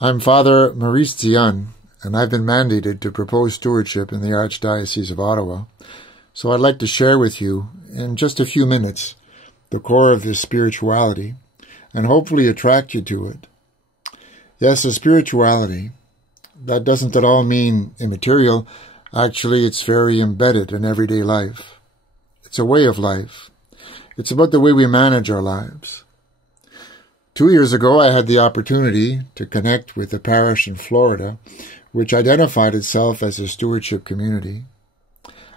I'm Father Maurice, Dionne, and I've been mandated to propose stewardship in the Archdiocese of Ottawa. So I'd like to share with you, in just a few minutes, the core of this spirituality, and hopefully attract you to it. Yes, a spirituality. That doesn't at all mean immaterial. Actually, it's very embedded in everyday life. It's a way of life. It's about the way we manage our lives. 2 years ago, I had the opportunity to connect with a parish in Florida, which identified itself as a stewardship community.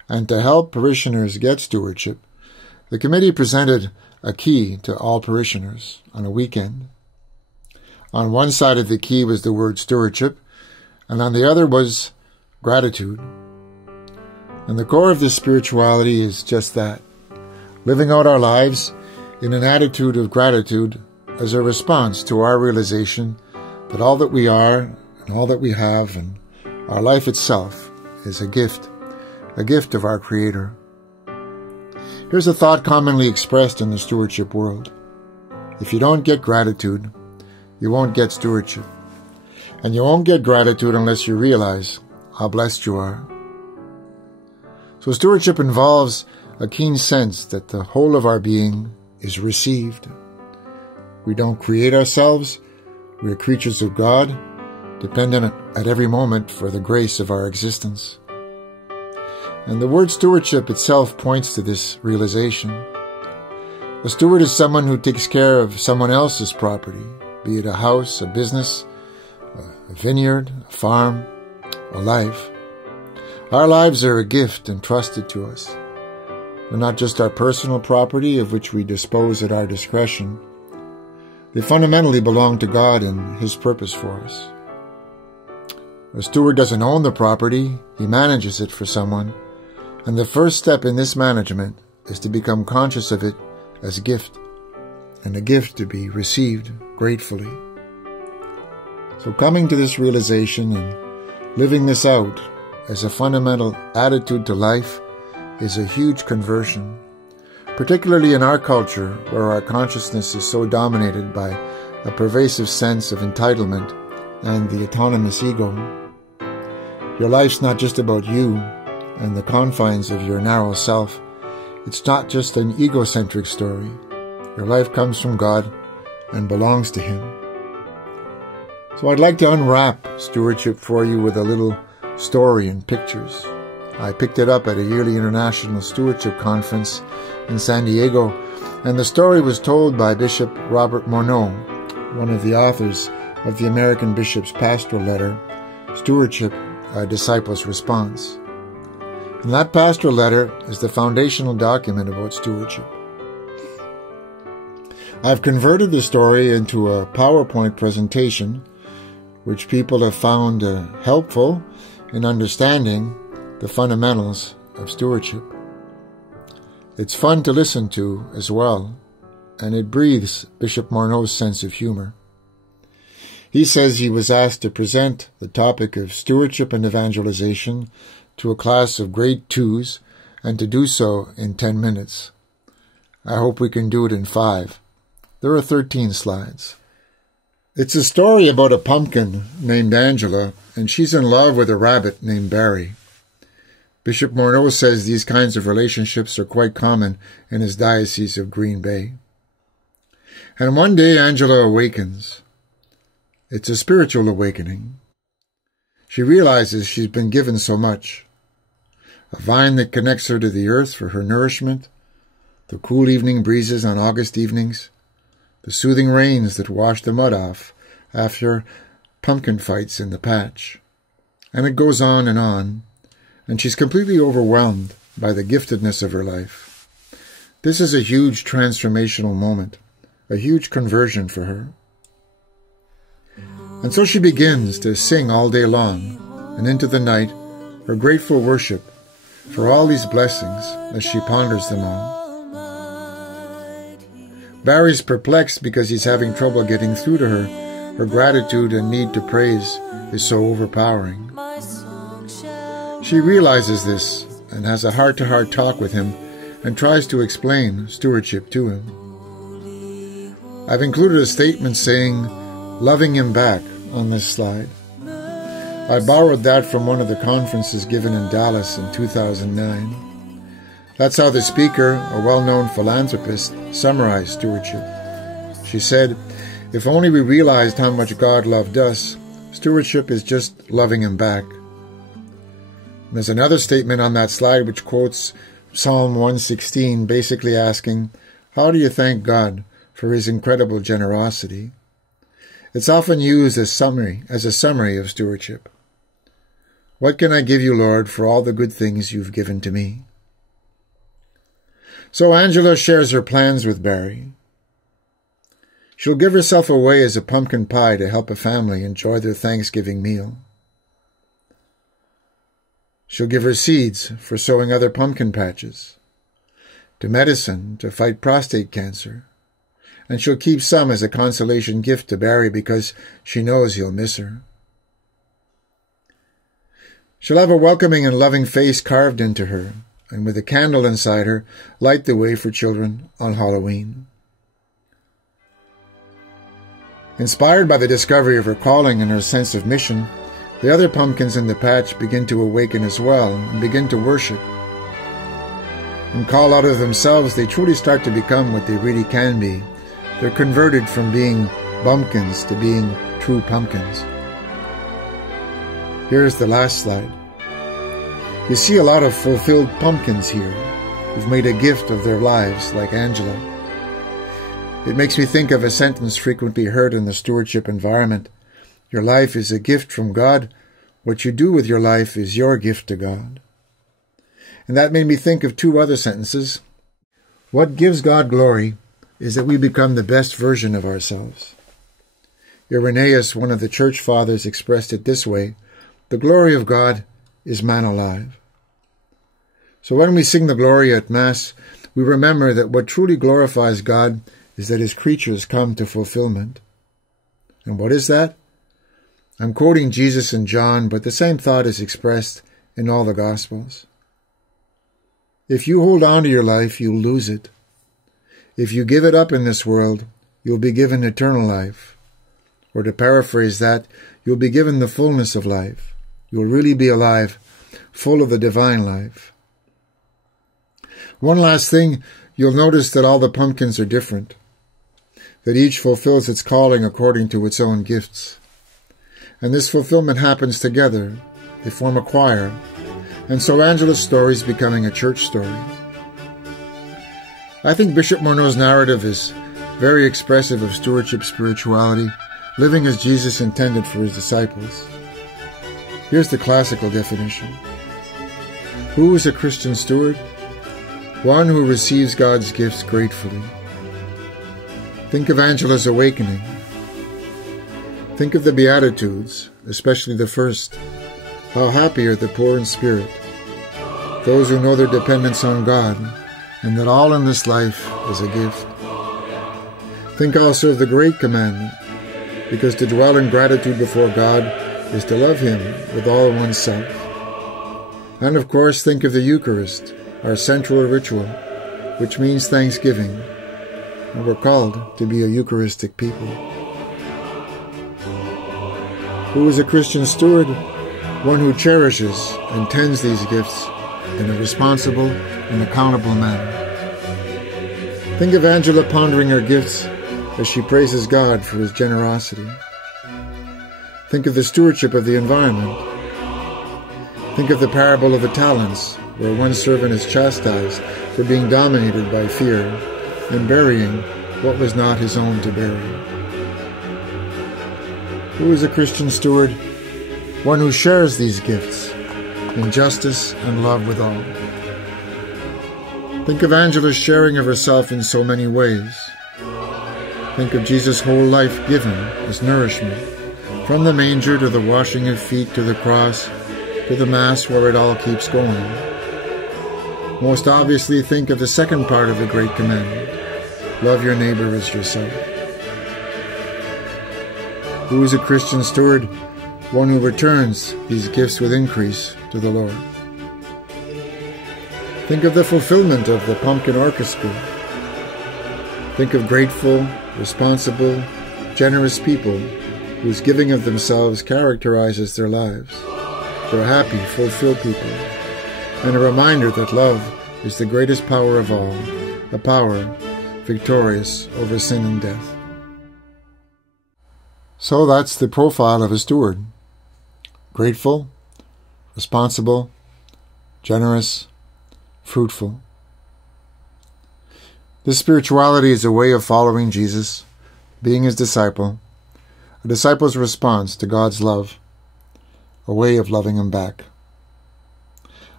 And to help parishioners get stewardship, the committee presented a key to all parishioners on a weekend. On one side of the key was the word stewardship, and on the other was gratitude. And the core of this spirituality is just that, living out our lives in an attitude of gratitude as a response to our realization that all that we are and all that we have and our life itself is a gift of our Creator. Here's a thought commonly expressed in the stewardship world. If you don't get gratitude, you won't get stewardship. And you won't get gratitude unless you realize how blessed you are. So stewardship involves a keen sense that the whole of our being is received. We don't create ourselves. We are creatures of God, dependent at every moment for the grace of our existence. And the word stewardship itself points to this realization. A steward is someone who takes care of someone else's property, be it a house, a business, a vineyard, a farm, a life. Our lives are a gift entrusted to us. They're not just our personal property of which we dispose at our discretion. They fundamentally belong to God and His purpose for us. A steward doesn't own the property, he manages it for someone, and the first step in this management is to become conscious of it as a gift, and a gift to be received gratefully. So coming to this realization and living this out as a fundamental attitude to life is a huge conversion, particularly in our culture where our consciousness is so dominated by a pervasive sense of entitlement and the autonomous ego. Your life's not just about you and the confines of your narrow self. It's not just an egocentric story. Your life comes from God and belongs to Him. So I'd like to unwrap stewardship for you with a little story and pictures. I picked it up at a yearly international stewardship conference in San Diego, and the story was told by Bishop Robert Monreau, one of the authors of the American Bishop's pastoral letter, Stewardship, a Disciple's Response. And that pastoral letter is the foundational document about stewardship. I've converted the story into a PowerPoint presentation, which people have found helpful in understanding the fundamentals of stewardship. It's fun to listen to as well, and it breathes Bishop Monreau's sense of humor. He says he was asked to present the topic of stewardship and evangelization to a class of grade 2s and to do so in 10 minutes. I hope we can do it in 5. There are 13 slides. It's a story about a pumpkin named Angela, and she's in love with a rabbit named Barry. Bishop Monreau says these kinds of relationships are quite common in his Diocese of Green Bay. And one day Angela awakens. It's a spiritual awakening. She realizes she's been given so much. A vine that connects her to the earth for her nourishment, the cool evening breezes on August evenings, the soothing rains that wash the mud off after pumpkin fights in the patch. And it goes on, and she's completely overwhelmed by the giftedness of her life. This is a huge transformational moment, a huge conversion for her. And so she begins to sing all day long, and into the night, her grateful worship for all these blessings as she ponders them all. Barry's perplexed because he's having trouble getting through to her. Her gratitude and need to praise is so overpowering. She realizes this and has a heart-to-heart talk with him and tries to explain stewardship to him. I've included a statement saying, loving him back on this slide. I borrowed that from one of the conferences given in Dallas in 2009. That's how the speaker, a well-known philanthropist, summarized stewardship. She said, "If only we realized how much God loved us, stewardship is just loving Him back." And there's another statement on that slide which quotes Psalm 116, basically asking, how do you thank God for His incredible generosity? It's often used as a summary of stewardship. What can I give you, Lord, for all the good things you've given to me? So Angela shares her plans with Barry. She'll give herself away as a pumpkin pie to help a family enjoy their Thanksgiving meal. She'll give her seeds for sowing other pumpkin patches, to medicine to fight prostate cancer, and she'll keep some as a consolation gift to Barry because she knows he'll miss her. She'll have a welcoming and loving face carved into her, and with a candle inside her, light the way for children on Halloween. Inspired by the discovery of her calling and her sense of mission, the other pumpkins in the patch begin to awaken as well and begin to worship. And call out of themselves, they truly start to become what they really can be. They're converted from being bumpkins to being true pumpkins. Here's the last slide. You see a lot of fulfilled pumpkins here who've made a gift of their lives, like Angela. It makes me think of a sentence frequently heard in the stewardship environment. Your life is a gift from God. What you do with your life is your gift to God. And that made me think of two other sentences. What gives God glory is that we become the best version of ourselves. Irenaeus, one of the church fathers, expressed it this way: the glory of God is man alive. So when we sing the Gloria at Mass, we remember that what truly glorifies God is that His creatures come to fulfillment. And what is that? I'm quoting Jesus and John, but the same thought is expressed in all the Gospels. If you hold on to your life, you'll lose it. If you give it up in this world, you'll be given eternal life. Or to paraphrase that, you'll be given the fullness of life. You'll really be alive, full of the divine life. One last thing, you'll notice that all the pumpkins are different, that each fulfills its calling according to its own gifts. And this fulfillment happens together. They form a choir. And so Angela's story is becoming a church story. I think Bishop Monreau's narrative is very expressive of stewardship spirituality, living as Jesus intended for His disciples. Here's the classical definition. Who is a Christian steward? One who receives God's gifts gratefully. Think of Angela's awakening. Think of the Beatitudes, especially the first. How happy are the poor in spirit, those who know their dependence on God, and that all in this life is a gift. Think also of the great commandment, because to dwell in gratitude before God is to love Him with all oneself. And of course, think of the Eucharist, our central ritual, which means thanksgiving, and we're called to be a Eucharistic people. Who is a Christian steward? One who cherishes and tends these gifts in a responsible and accountable manner. Think of Angela pondering her gifts as she praises God for His generosity. Think of the stewardship of the environment. Think of the parable of the talents, where one servant is chastised for being dominated by fear and burying what was not his own to bury. Who is a Christian steward? One who shares these gifts in justice and love with all. Think of Angela's sharing of herself in so many ways. Think of Jesus' whole life given as nourishment, from the manger to the washing of feet to the cross to the Mass where it all keeps going. Most obviously, think of the second part of the Great Commandment. Love your neighbor as yourself. Who is a Christian steward? One who returns these gifts with increase to the Lord. Think of the fulfillment of the pumpkin orchestra. Think of grateful, responsible, generous people whose giving of themselves characterizes their lives. They're happy, fulfilled people, and a reminder that love is the greatest power of all, a power victorious over sin and death. So that's the profile of a steward. Grateful, responsible, generous, fruitful. This spirituality is a way of following Jesus, being his disciple, a disciple's response to God's love, a way of loving him back.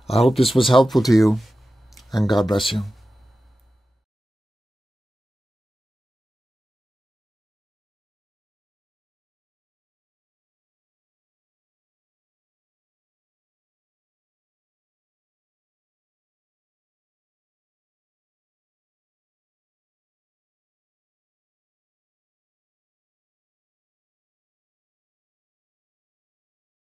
I hope this was helpful to you, and God bless you.